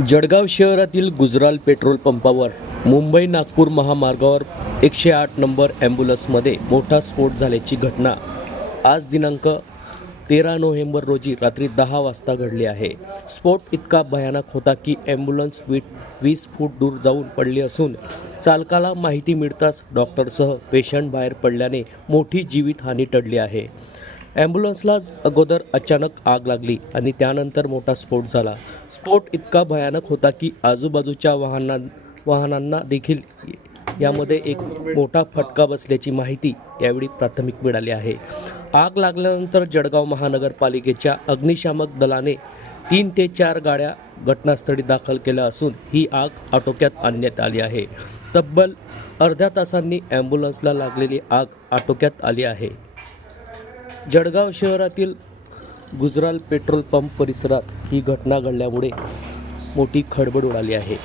जळगाव शहरातील गुजराल पेट्रोल पंपावर मुंबई नागपूर महामार्गावर एकशे आठ नंबर ॲम्ब्युलन्समध्ये मोठा स्फोट झाल्याची घटना. आज दिनांक तेरा नोव्हेंबर रोजी रात्री दहा वाजता घडली आहे. स्फोट इतका भयानक होता की ॲम्ब्युलन्स वीट वीस फूट दूर जाऊन पडली असून चालकाला माहिती मिळताच डॉक्टरसह पेशंट बाहेर पडल्याने मोठी जीवितहानी टळली आहे. ॲम्ब्युलन्सला अगोदर अचानक आग लागली आणि त्यानंतर मोठा स्फोट झाला. स्फोट इतका भयानक होता की आजूबाजूच्या वाहनां वाहनांना देखील यामध्ये एक मोठा फटका बसल्याची माहिती यावेळी प्राथमिक मिळाली आहे. आग लागल्यानंतर जळगाव महानगरपालिकेच्या अग्निशामक दलाने तीन ते चार गाड्या घटनास्थळी दाखल केल्या असून ही आग आटोक्यात आणण्यात आली आहे. तब्बल अर्ध्या तासांनी ॲम्ब्युलन्सला लागलेली आग आटोक्यात आली आहे. जळगाव शहरातील गुजराल पेट्रोल पंप परिसरात ही घटना घडल्यामुळे मोठी खळबळ उडाली आहे.